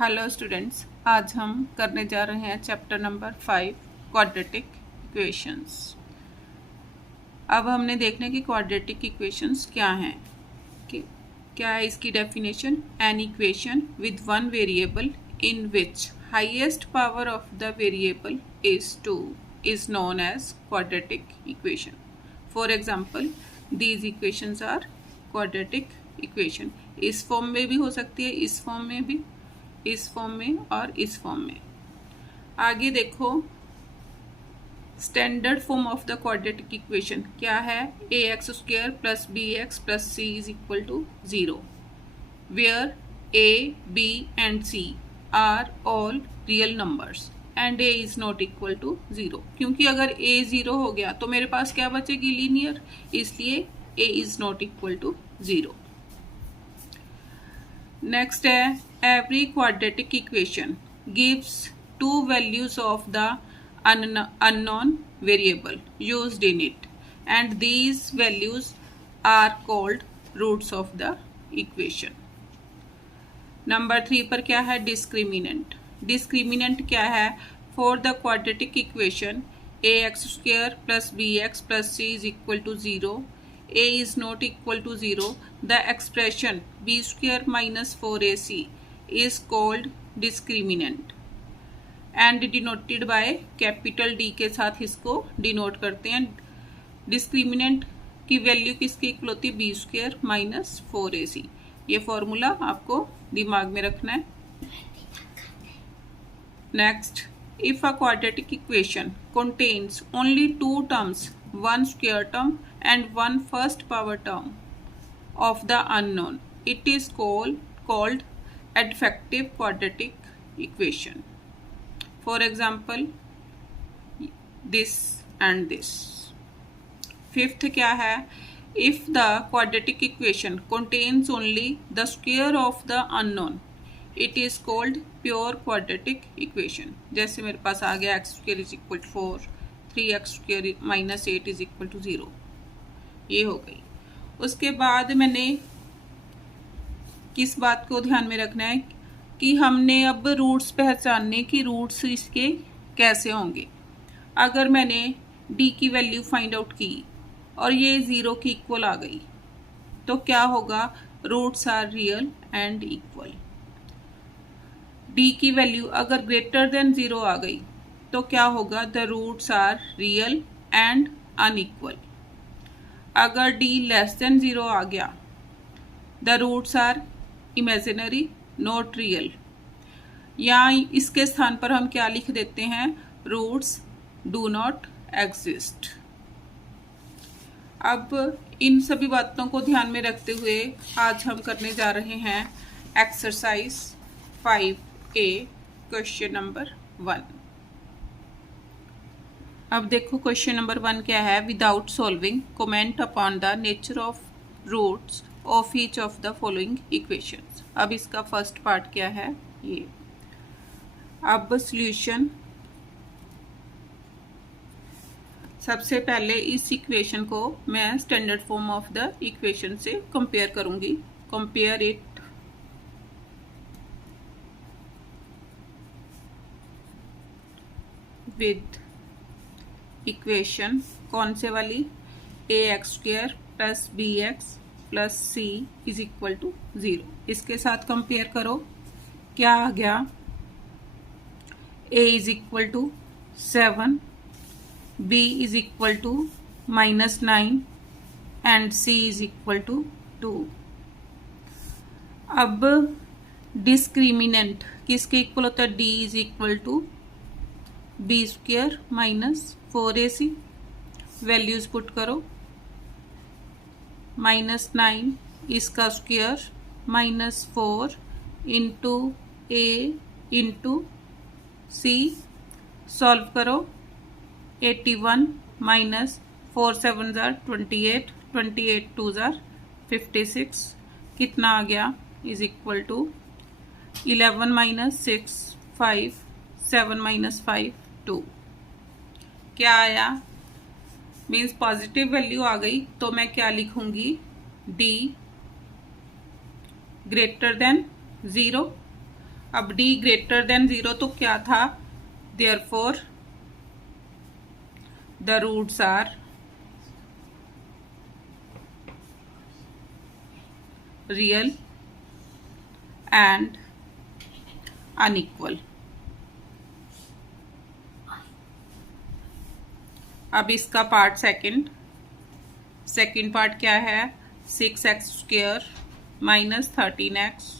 Hello students, आज हम करने जा रहे हैं चैप्टर नंबर 5 क्वाड्रेटिक इक्वेशंस। अब हमने देखना है कि क्वाड्रेटिक इक्वेशंस क्या हैं। कि क्या है इसकी definition? An equation with one variable in which highest power of the variable is 2 is known as quadratic equation. For example, these equations are quadratic equation. इस फॉर्म में भी हो सकती है, इस फॉर्म में भी, इस फॉर्म में और इस फॉर्म में। आगे देखो, standard form of the quadratic equation क्या है? A x square plus b x plus c is equal to 0, where a b and c are all real numbers and a is not equal to 0। क्योंकि अगर ए 0 हो गया तो मेरे पास क्या बचेगी? लीनियर, इसलिए a is not equal to 0। Next है, every quadratic equation gives two values of the unknown variable used in it, and these values are called roots of the equation. Number 3 पर क्या है? डिस्क्रिमिनेंट। डिस्क्रिमिनेंट क्या है? For the quadratic equation a x square plus b x plus c is equal to 0, a is not equal to 0, the expression b square minus 4ac is called discriminant and denoted by capital D के साथ इसको denote करते हैं। Discriminant की value किसकी equal होती है? B square minus 4ac। ये फॉर्मूला आपको दिमाग में रखना है। Next, if a quadratic equation contains only two terms, one square term and one first power term of the unknown, it is called adfective quadratic equation. For example, this and this. Fifth क्या है? If the quadratic equation contains only the square of the unknown, it is called pure quadratic equation. जैसे मेरे पास आ गया x square is equal to 4, 3x square minus 8 is equal to 0। ये हो गई। उसके बाद मैंने किस बात को ध्यान में रखना है कि हमने अब रूट्स पहचानने की, रूट्स इसके कैसे होंगे। अगर मैंने d की वैल्यू फाइंड आउट की और ये 0 की इक्वल आ गई तो क्या होगा? Roots are real and equal. d की वैल्यू अगर ग्रेटर देन 0 आ गई तो क्या होगा? The roots are real and unequal. अगर d लेस देन 0 आ गया, the roots are imaginary not real. या इसके स्थान पर हम क्या लिख देते हैं? Roots do not exist. अब इन सभी बातों को ध्यान में रखते हुए आज हम करने जा रहे हैं एक्सरसाइज 5A क्वेश्चन नंबर 1। अब देखो क्वेश्चन नंबर 1 क्या है? Without solving comment upon the nature of roots of each of the following equations. अब इसका फर्स्ट पार्ट क्या है? ये। अब सॉल्यूशन, सबसे पहले इस इक्वेशन को मैं standard form of the equation से कंपेयर करूंगी। कंपेयर इट विद इक्वेशन कौन से वाली? A x square plus b x plus c is equal to 0। इसके साथ कंपेयर करो, क्या आ गया? a is equal to 7, b is equal to -9 and c is equal to 2। अब डिस्क्रिमिनेंट किसके इक्वल होता है? d is equal to b square minus 4ac। Values put करो, -9 इसका square -4 into a into c। Solve करो, 81 minus 4 7 28, 28 2 56। कितना आ गया? Is equal to 11 minus 6 5, 7 minus 5 2। क्या आया? मीन्स पॉजिटिव वैल्यू आ गई तो मैं क्या लिखूंगी? d greater than 0। अब d ग्रेटर देन 0 तो क्या था, therefore the roots are real and unequal. अब इसका पार्ट सेकंड पार्ट क्या है, 6x² minus 13x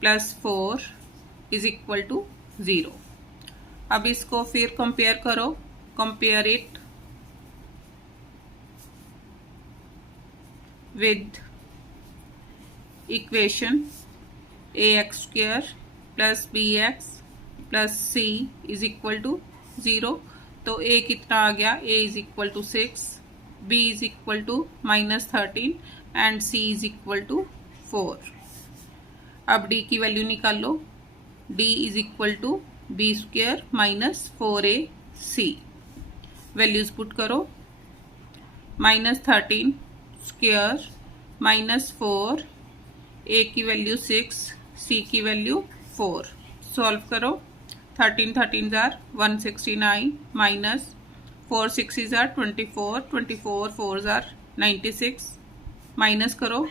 plus 4 is equal to 0। अब इसको फिर कंपेयर करो, compare it with equation ax² plus bx plus c is equal to 0। तो a कितना आ गया, a is equal to 6, b is equal to -13 and c is equal to 4। अब d की वैल्यू निकाल लो, d is equal to b² minus 4ac। Values put करो, -13 square minus 4, a की वैल्यू 6, c की वैल्यू 4। सॉल्व करो, 13 13 जार 169 minus 4 6 जार 24, 24 4 जार 96। माइनस करो,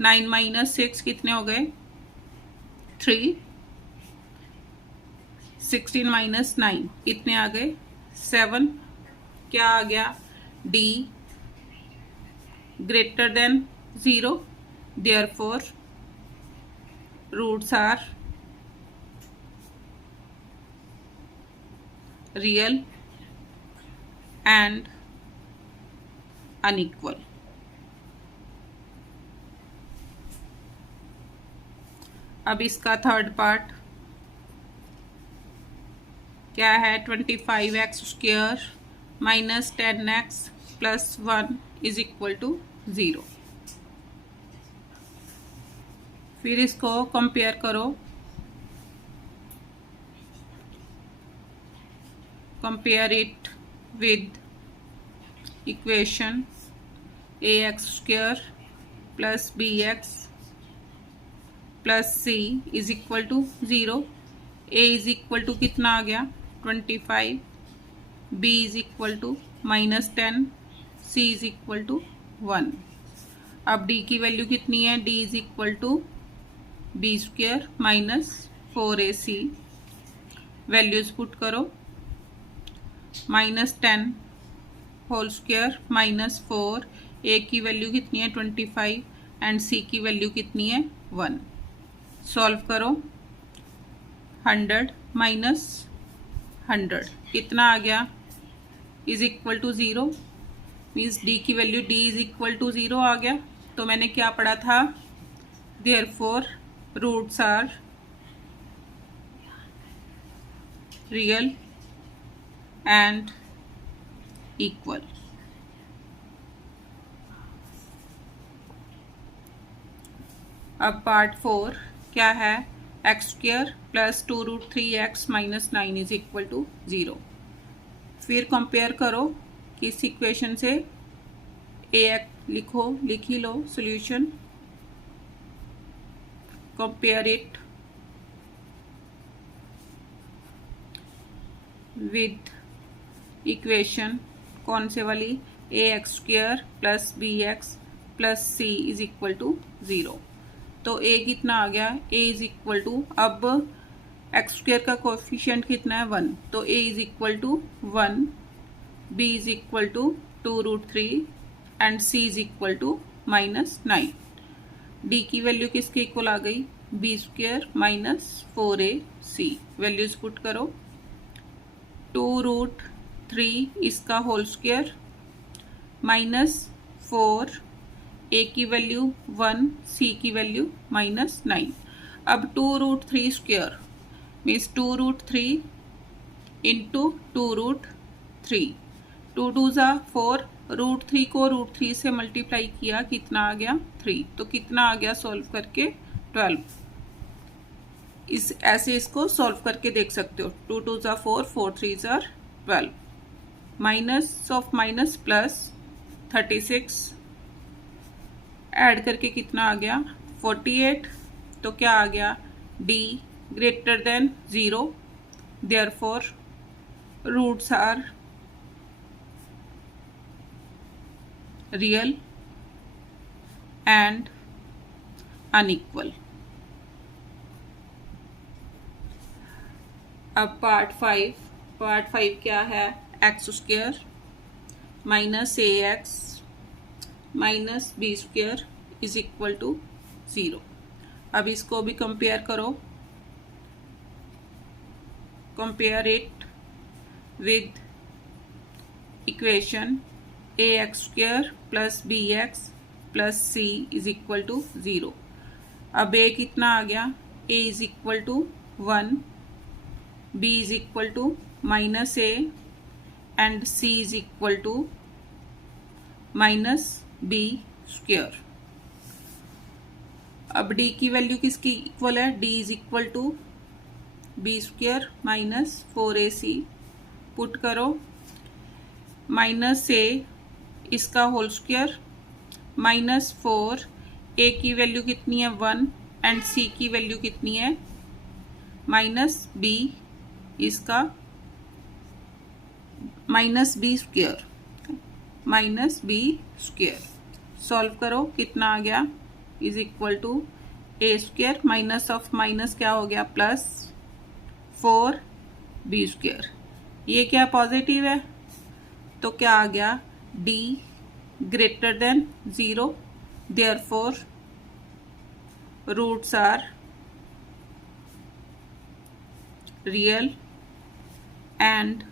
9 माइनस 6 कितने हो गए, 3। 16 माइनस 9 कितने आ गए, 7। क्या आ गया, d greater than 0, therefore roots are real and unequal. अब इसका थर्ड पार्ट क्या है, 25x² minus 10x plus 1 is equal to 0। फिर इसको कंपेयर करो, compare it with equation ax² plus bx plus c is equal to 0। a is equal to कितना आ गया, 25, b is equal to -10, c is equal to 1। अब d की value कितनी है, d is equal to b² minus 4ac। Values put करो, -10 whole square minus 4, a की value कितनी है 25 एंड c की वैल्यू कितनी है 1। सॉल्व करो, 100 माइनस 100 कितना आ गया, is equal to 0। Means d की value d is equal to 0 आ गया। तो मैंने क्या पढ़ा था, therefore roots are real and equal. अब पार्ट 4 क्या है, x² plus 2√3x minus 9 is equal to 0। फिर कंपेयर करो किस इक्वेशन से, लिख ही लो solution, compare it with equation कौन से वाली, ax² plus bx plus c is equal to 0। तो a कितना आ गया, a इज इक्वल टू, अब x² का कोएफिशिएंट कितना है 1, तो a is equal to 1, b is equal to 2√3 and c is equal to -9। d की वैल्यू किसके इक्वल आ गई, b² minus 4ac। Values put करो, 2√3 इसका होल स्क्वायर माइनस 4, a की वैल्यू 1, c की वैल्यू -9। अब 2√3 स्क्वायर मीन्स 2√3 इंटू 2√3, 2 2 ज़ा 4, √3 को √3 से मल्टीप्लाई किया, कितना आ गया 3। तो कितना आ गया सॉल्व करके 12। ऐसे इसको सॉल्व करके देख सकते हो, 2 2 ज़ा 4, 4 3 ज़ा 12, minus of minus plus 36, add करके कितना आ गया 48। तो क्या आ गया, d greater than 0, therefore roots are real and unequal. अब पार्ट 5 क्या है? X square minus a x minus B square is equal to 0। अब इसको भी कंपेयर करो, compare it with equation a x square plus b x plus c is equal to 0। अब a कितना आ गया? A is equal to 1, b is equal to minus a and c is equal to minus B square. अब d की value किसकी equal है? D is equal to B square minus 4ac। Put करो, minus A इसका whole square minus 4, ए की value कितनी है 1 and सी की वैल्यू कितनी है माइनस बी, इसका minus B square, minus B square. Solve करो, कितना आ गया? Is equal to A square minus of minus क्या हो गया? Plus 4 B square. ये क्या पॉजिटिव है तो क्या आ गया? D greater than 0, therefore roots are real and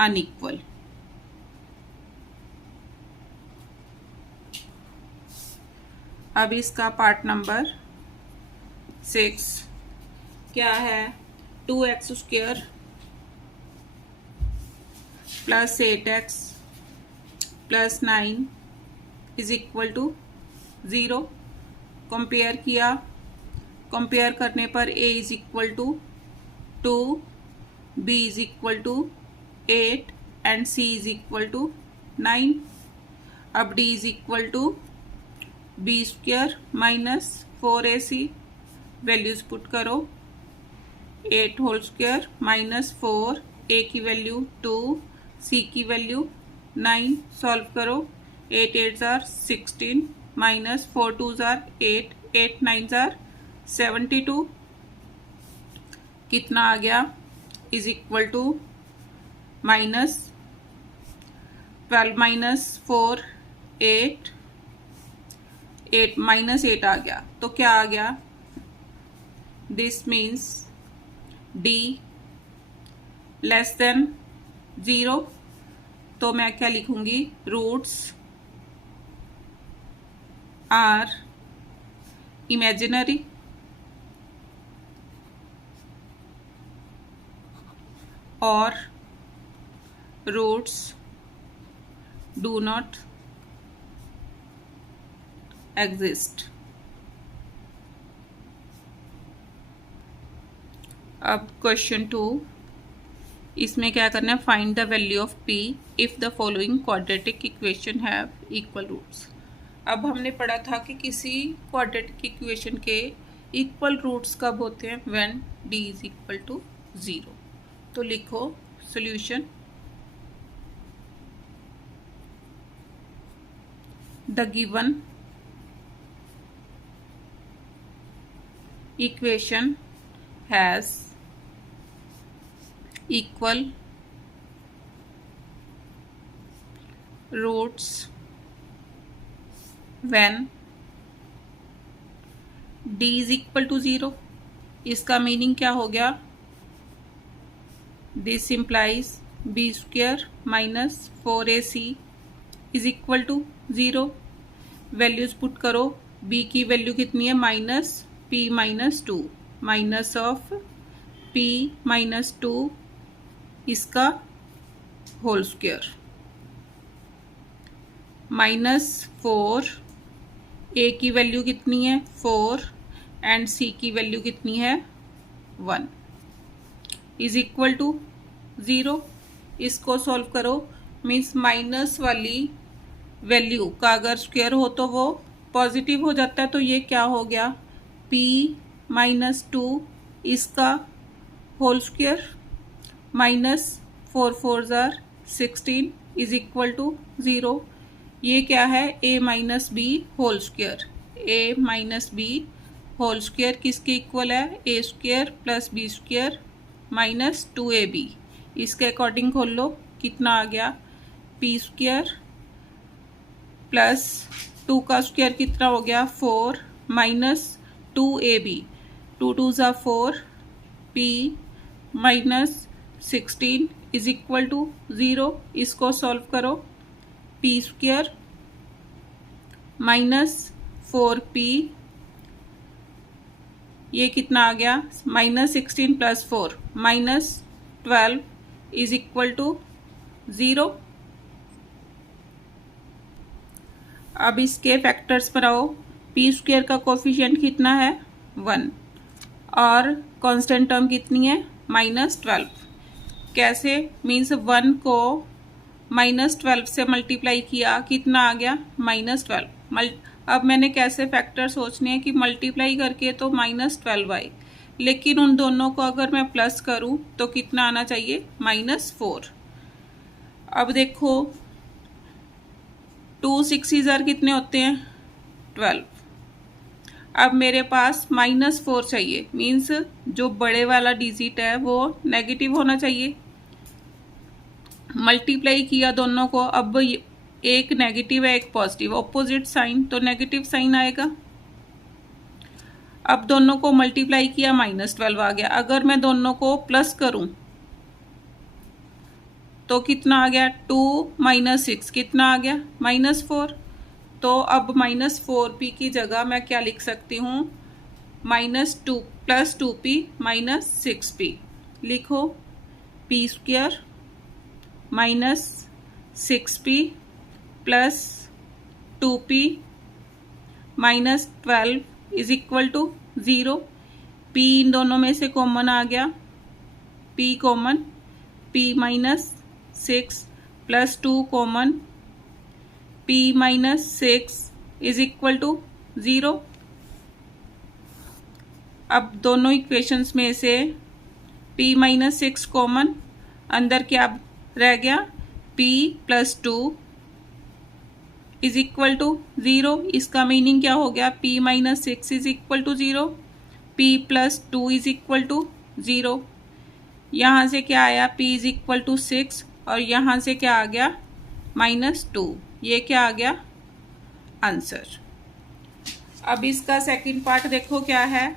unequal. अब इसका पार्ट नंबर 6 क्या है? 2x square plus 8x plus 9 is equal to 0। Compare किया, कंपेयर करने पर a is equal to 2, b is equal to 8 and c is equal to 9। अब d is equal to B square minus 4ac, values put करो, 8 whole square minus 4, a की value 2, c की value 9। Solve करो, 8 8 are 16 minus 4 2 are 8, 8 9 are 72। कितना आ गया? Is equal to minus 12 minus 4 8, 8 minus 8 आ गया तो क्या आ गया? This means D less than 0। तो मैं क्या लिखूंगी? रूट्स आर इमेजिनरी और रूट्स डू नॉट एग्जिस्ट। अब क्वेश्चन 2, इसमें क्या करना है? Find the value of p if the following quadratic equation have equal roots. अब हमने पढ़ा था कि किसी क्वाड्रेटिक इक्वेशन के इक्वल रूट्स कब होते हैं? When d is equal to 0। तो लिखो solution, the given equation has equal roots when d is equal to 0। इसका मीनिंग क्या हो गया? This implies b square minus 4ac is equal to 0। Values put करो, b की वैल्यू कितनी है? Minus p minus 2, minus of p minus 2 इसका whole square, minus 4, a की वैल्यू कितनी है? 4 एंड c की वैल्यू कितनी है? 1 इज इक्वल टू 0। इसको सॉल्व करो, मीन्स माइनस वाली वैल्यू का अगर स्क्वायर हो तो वो पॉजिटिव हो जाता है। तो ये क्या हो गया? p माइनस 2 इसका होल स्क्वायर माइनस 4 4 जार 16 इज इक्वल टू 0। ये क्या है, a minus B whole square. a minus B whole square किसके इक्वल है, a square plus B square minus 2ab। इसके अकॉर्डिंग खोल लो, कितना आ गया, p स्क्वायर प्लस 2 का स्क्वायर कितना हो गया 4 माइनस 2ab, 2 2 ज़ा 4, p minus 16 is equal to 0। इसको सॉल्व करो, p स्क्वायर माइनस 4p, ये कितना आ गया, minus 16 plus 4 minus 12 is equal to 0। अब इसके फैक्टर्स बनाओ। p स्क्वायर का कोफिशिएंट कितना है 1 और कांस्टेंट टर्म कितनी है -12। कैसे, मीन्स 1 को -12 से मल्टीप्लाई किया, कितना आ गया -12। अब मैंने कैसे फैक्टर सोचने हैं कि मल्टीप्लाई करके तो -12 आए, लेकिन उन दोनों को अगर मैं प्लस करूं तो कितना आना चाहिए -4। अब देखो 2 6 जार कितने होते हैं 12। अब मेरे पास -4 चाहिए, मीन्स जो बड़े वाला डिजिट है वो नेगेटिव होना चाहिए। मल्टीप्लाई किया दोनों को, अब एक नेगेटिव है एक पॉजिटिव, ऑपोजिट साइन, तो नेगेटिव साइन आएगा। अब दोनों को मल्टीप्लाई किया -12 आ गया। अगर मैं दोनों को प्लस करूं तो कितना आ गया, 2 - 6 कितना आ गया -4। तो अब -4p की जगह मैं क्या लिख सकती हूँ, -2 + 2p - 6p। लिखो p square -6p + 2p -12 is equal to 0। p इन दोनों में से कॉमन आ गया, p common, p -6 + 2 common, p -6 is equal to 0। अब दोनों इक्वेशंस में से p -6 कॉमन, अंदर क्या रह गया, p + 2 इज इक्वल टू 0। इसका मीनिंग क्या हो गया, p -6 is equal to 0, p + 2 is equal to 0। यहाँ से क्या आया, p इज इक्वल टू 6 और यहाँ से क्या आ गया -2। ये क्या आ गया आंसर। अब इसका सेकंड पार्ट देखो क्या है,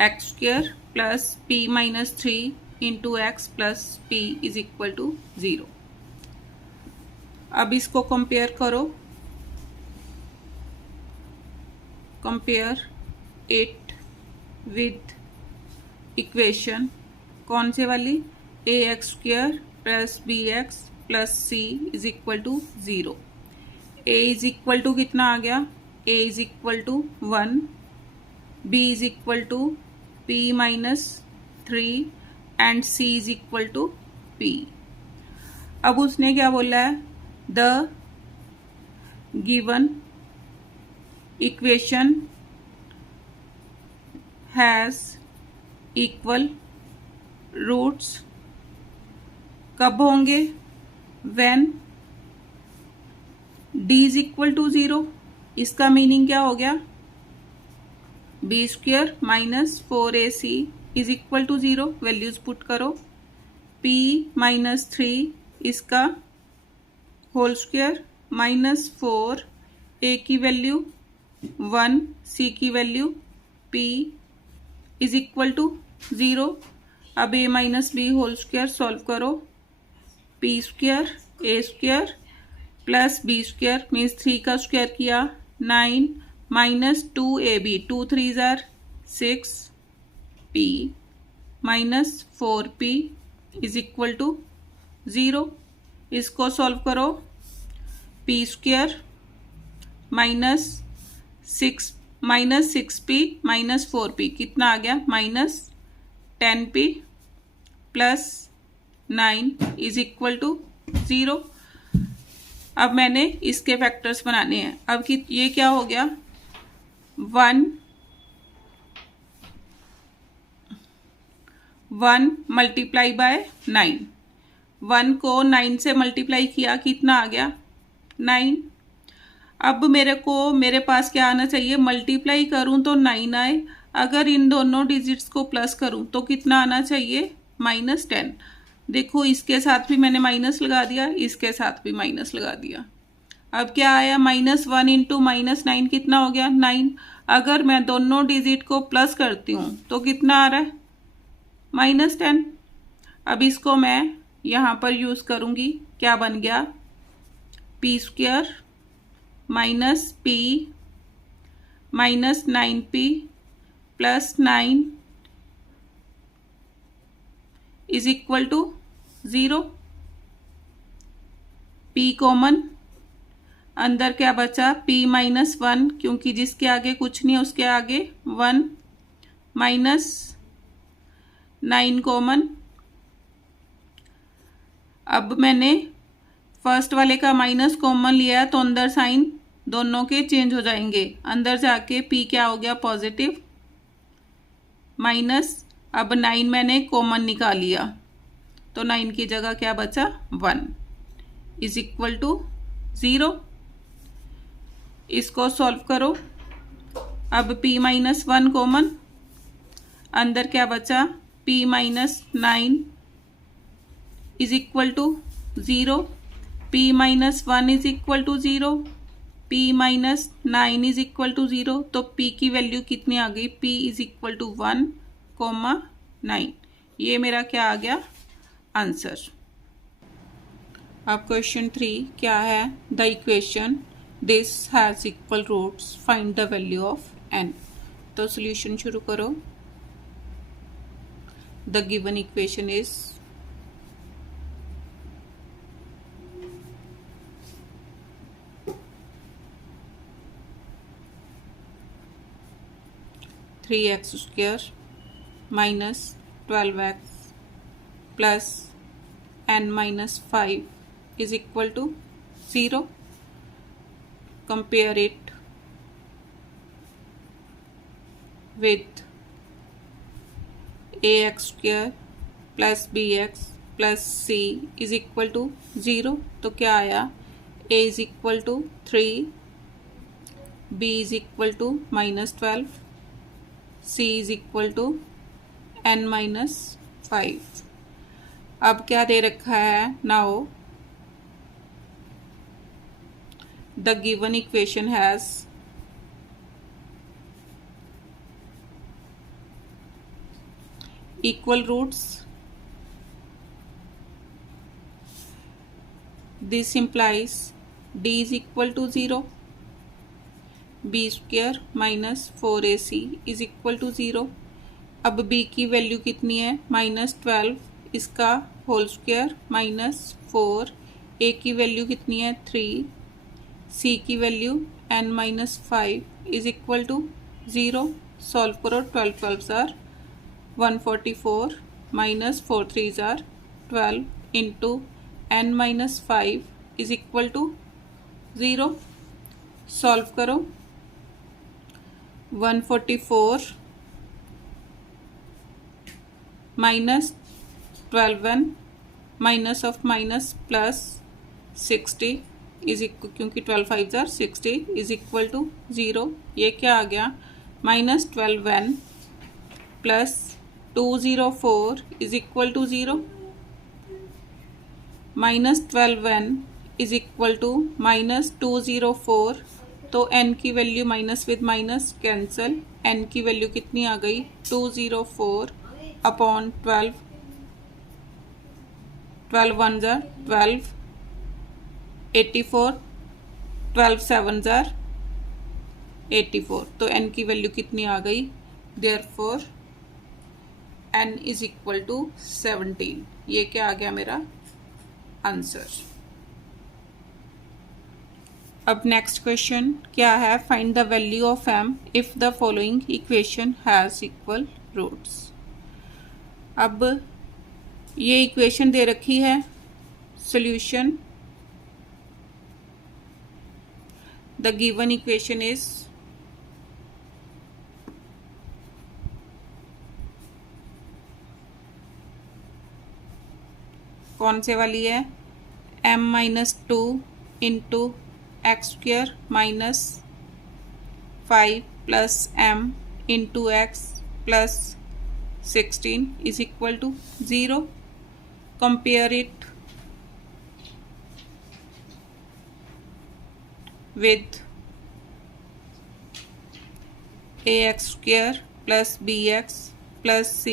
x² + p - 3 × x + p is equal to 0। अब इसको कंपेयर करो, कंपेयर इट विद इक्वेशन कौन से वाली, ax² + bx + c is equal to 0। a is equal to कितना आ गया, a is equal to 1, b is equal to p - 3 and c is equal to p। अब उसने क्या बोला है, the given equation has equal roots. कब होंगे, when d is equal to 0। इसका मीनिंग क्या हो गया, b² - 4ac is equal to 0। Values put करो, p - 3 इसका होल स्क्वायर -4, a की वैल्यू 1, c की value p is equal to 0। अब a - b whole square solve करो, p² a² + b² मीन्स 3 का स्क्वायर किया 9 - 2ab, 2 3 जार 6, p -4p is equal to 0। इसको सॉल्व करो, p² -6p - 4p कितना आ गया -10p + 9 इज इक्वल टू 0। अब मैंने इसके फैक्टर्स बनाने हैं। अब कि ये क्या हो गया, 1 मल्टीप्लाई बाय 9, 1 को 9 से मल्टीप्लाई किया, कितना आ गया 9। अब मेरे पास क्या आना चाहिए, मल्टीप्लाई करूं तो 9 आए, अगर इन दोनों डिजिट्स को प्लस करूं तो कितना आना चाहिए, -10। देखो इसके साथ भी मैंने माइनस लगा दिया, इसके साथ भी माइनस लगा दिया। अब क्या आया, -1 इंटू -9 कितना हो गया 9। अगर मैं दोनों डिजिट को प्लस करती हूँ तो कितना आ रहा है, -10। अब इसको मैं यहाँ पर यूज़ करूँगी, क्या बन गया, p² minus p minus 9p plus 9 is equal to 0। p common, अंदर क्या बचा, p-1, क्योंकि जिसके आगे कुछ नहीं है उसके आगे 1, माइनस 9 कॉमन। अब मैंने फर्स्ट वाले का माइनस कॉमन लिया तो अंदर साइन दोनों के चेंज हो जाएंगे, अंदर जाके p क्या हो गया, पॉजिटिव, माइनस, अब 9 मैंने कॉमन निकाल लिया तो 9 की जगह क्या बचा, 1 इज इक्वल टू 0। इसको सॉल्व करो। अब p-1 कॉमन, अंदर क्या बचा, p-9 is equal to 0, p-1 is equal to 0, p-9 is equal to 0। तो p की वैल्यू कितनी आ गई, p इज इक्वल टू 1, 9। ये मेरा क्या आ गया, आंसर। अब क्वेश्चन 3 क्या है, the equation this has equal roots, find the value of n। तो सॉल्यूशन शुरू करो। The given equation is 3x² minus 12x plus n-5 is equal to 0. Compare it with ax² plus bx plus c is equal to 0. तो क्या आया, a is equal to 3, b is equal to -12, c is equal to n-5। अब क्या दे रखा है, now the given equation has equal roots, this implies d is equal to 0, b² minus 4ac is equal to 0। अब b की value कितनी है, -12, इसका होल स्क्वायर -4, a की वैल्यू कितनी है 3, c की value n-5 is equal to 0। Solve करो, 12 12 are 144 minus 4 3 are 12 into n-5 is equal to 0। Solve करो, 144 minus 12n minus of minus plus 60 is equal, क्योंकि 12 5 आर 60 इज इक्वल टू 0। ये क्या आ गया, -12n plus 204 is equal to 0, -12n is equal to -204। तो n की value minus with minus cancel, n की value कितनी आ गई, 204 अपॉन 12, 12 1 जार 12, 84, 12 7 जार 84। तो n की वैल्यू कितनी आ गई, therefore n is equal to 17। ये क्या आ गया मेरा आंसर। अब नेक्स्ट क्वेश्चन क्या है, find the value of m if the following equation has equal roots. अब ये इक्वेशन दे रखी है, solution the given equation is कौन से वाली है, m-2 into X square minus 5 plus m into X plus 16 is equal to 0. Compare it with ax square plus bx plus c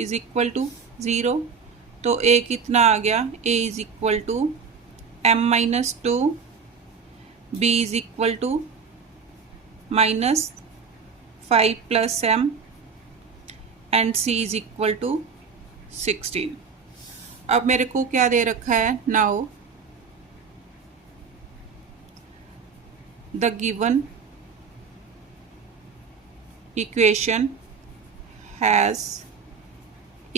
is equal to 0. तो a कितना आ गया, a is equal to m-2, b is equal to minus 5 plus m and c is equal to 16. अब मेरे को क्या दे रखा है, now the given equation has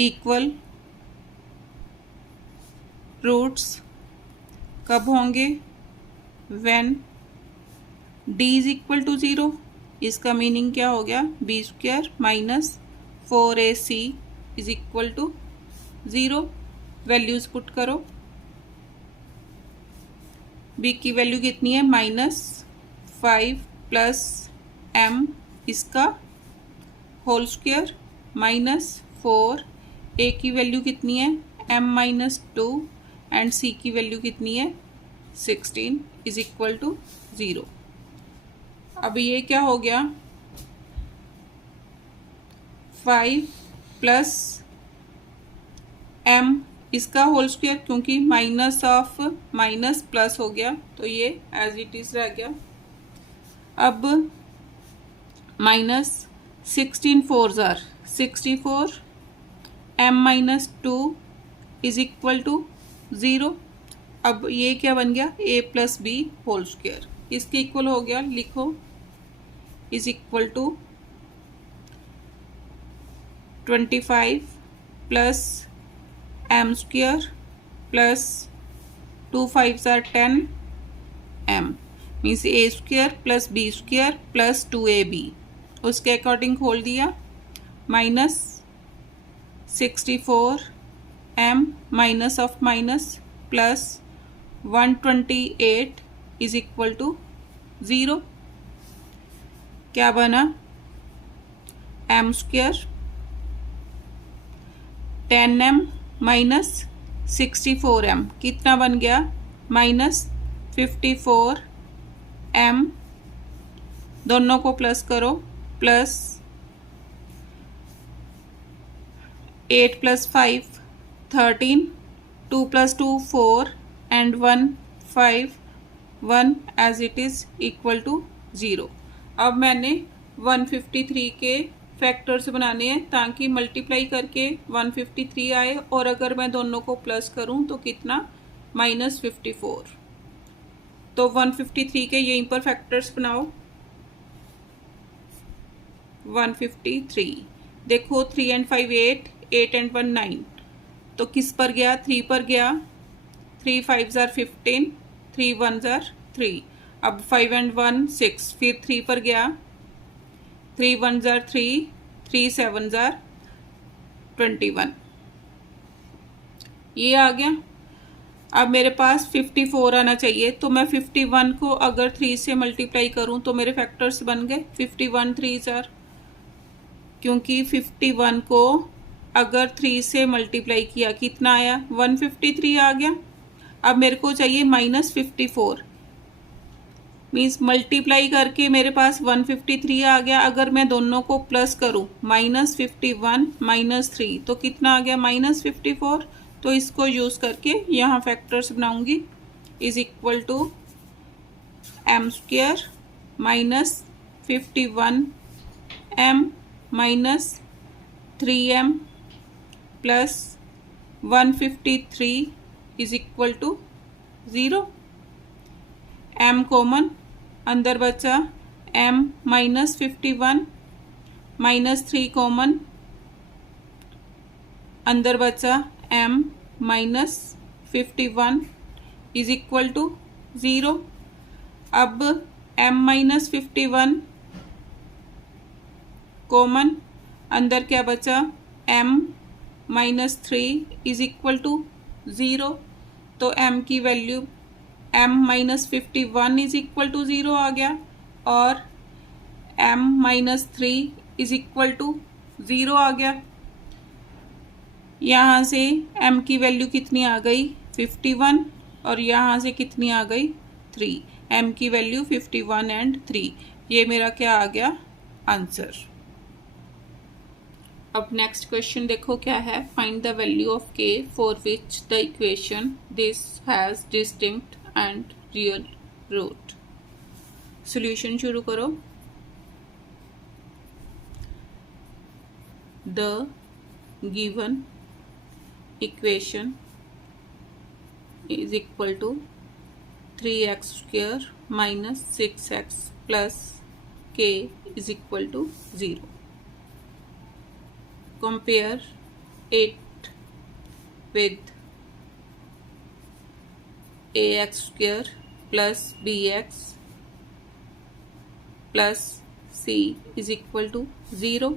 equal roots. कब होंगे, when d is equal to 0. इसका मीनिंग क्या हो गया, b square minus 4ac is equal to 0. Values put करो, b की वैल्यू कितनी है, -5 प्लस m इसका होल स्क्वायर माइनस 4, a की वैल्यू कितनी है, m-2 एंड c की वैल्यू कितनी है, 16 इज इक्वल टू 0. अब ये क्या हो गया, 5 प्लस m इसका होल स्क्वायर, क्योंकि माइनस ऑफ माइनस प्लस हो गया तो ये एज इट इज रह गया. अब माइनस 16 4 जार 64, m-2 इज इक्वल टू 0. अब ये क्या बन गया, a plus B whole square, इसके इक्वल हो गया, लिखो is equal to 25 plus m square plus 2 5 are 10 m means a square plus b square plus 2ab. उसके अकॉर्डिंग खोल दिया, minus 64 m minus of minus plus 128 is equal to 0. क्या बना, m square 10m minus 64m कितना बन गया, -54m. दोनों को प्लस करो, plus 8 plus 5 13, 2 plus 2 4 and 1 5 1 as it is equal to 0. अब मैंने 153 के फैक्टर्स बनाने हैं ताकि मल्टीप्लाई करके 153 आए, और अगर मैं दोनों को प्लस करूं तो कितना, -54. तो 153 के यहीं पर फैक्टर्स बनाओ. 153 देखो, 3 and 5 8, 8 and 1 9. तो किस पर गया, 3 पर गया. 3 5 are 15, 3 1 are 3. अब 5 and 1 6, फिर 3 पर गया, 3 1 are 3, 3 7 are 21. ये आ गया. अब मेरे पास 54 आना चाहिए, तो मैं 51 को अगर 3 से मल्टीप्लाई करूं तो मेरे फैक्टर्स बन गए 51 3 4, क्योंकि 51 को अगर 3 से मल्टीप्लाई किया कितना आया, 153 आ गया. अब मेरे को चाहिए -54, मीन्स मल्टीप्लाई करके मेरे पास 153 आ गया. अगर मैं दोनों को प्लस करूं, -51 -3 तो कितना आ गया, -54. तो इसको यूज करके यहाँ फैक्टर्स बनाऊंगी, is equal to m square minus 51m minus 3m plus 153 is equal to 0. m common अंदर बचा, m -51 -3 कॉमन अंदर बचा, m -51 इज इक्वल टू 0. अब m माइनस 51 कॉमन, अंदर क्या बचा m minus 3 is equal to 0, तो m की value m minus 51 is equal to 0 आ गया और m minus 3 is equal to 0 आ गया। यहाँ से m की वैल्यू कितनी आ गई 51 और यहाँ से कितनी आ गई 3, m की वैल्यू 51 एंड 3, ये मेरा क्या आ गया आंसर। अब नेक्स्ट क्वेश्चन देखो क्या है, find the value of k for which the equation this has distinct and real root. Solution शुरू करो। The given equation is equal to 3x square minus 6x plus k is equal to 0. Compare it with ax square plus bx plus c is equal to 0.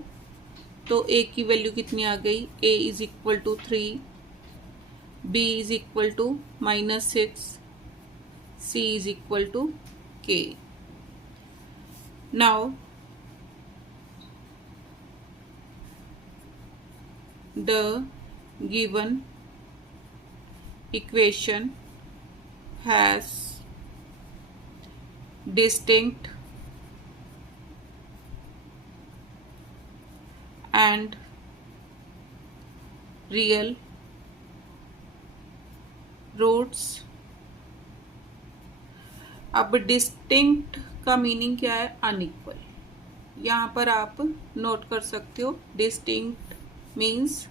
तो a की value कितनी आ गई, a is equal to 3, b is equal to minus 6, c is equal to k. Now the given equation has distinct and real roots. अब distinct का meaning क्या है, unequal. यहाँ पर आप नोट कर सकते हो डिस्टिंक्ट मीन्स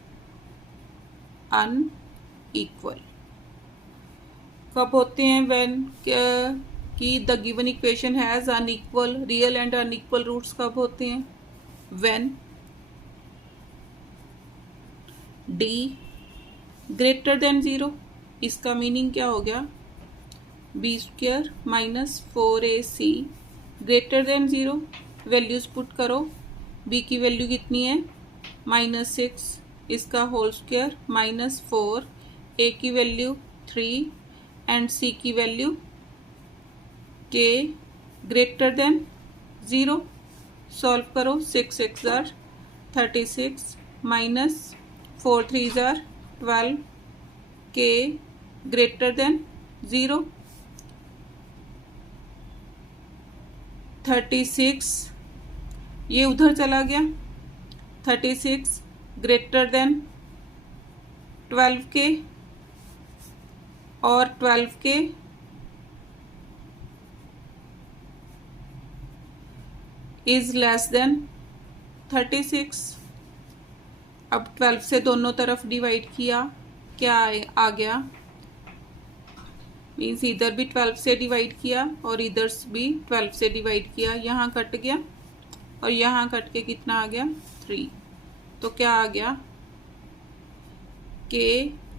अनइक्वल। कब होते हैं, व्हेन कि the given equation has unequal real and unequal roots कब होते हैं, व्हेन d ग्रेटर देन 0। इसका मीनिंग क्या हो गया, b square minus 4ac greater than 0। Values put करो, b की वैल्यू कितनी है माइनस 6, इसका होल स्क्वायर माइनस 4, a की वैल्यू 3 एंड c की value k greater than 0। Solve करो, 6 6 जार 36 माइनस 4 3 जार 12, k ग्रेटर देन 0। 36 ये उधर चला गया, 36 ग्रेटर देन 12k और 12k इज लेस देन 36। अब 12 से दोनों तरफ डिवाइड किया, क्या आ गया, मीन्स इधर भी 12 से डिवाइड किया और इधर भी 12 से डिवाइड किया, यहाँ कट गया और यहाँ कट के कितना आ गया 3, तो क्या आ गया k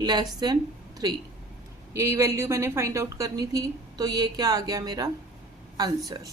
लेस देन 3। यही वैल्यू मैंने फाइंड आउट करनी थी, तो ये क्या आ गया मेरा आंसर।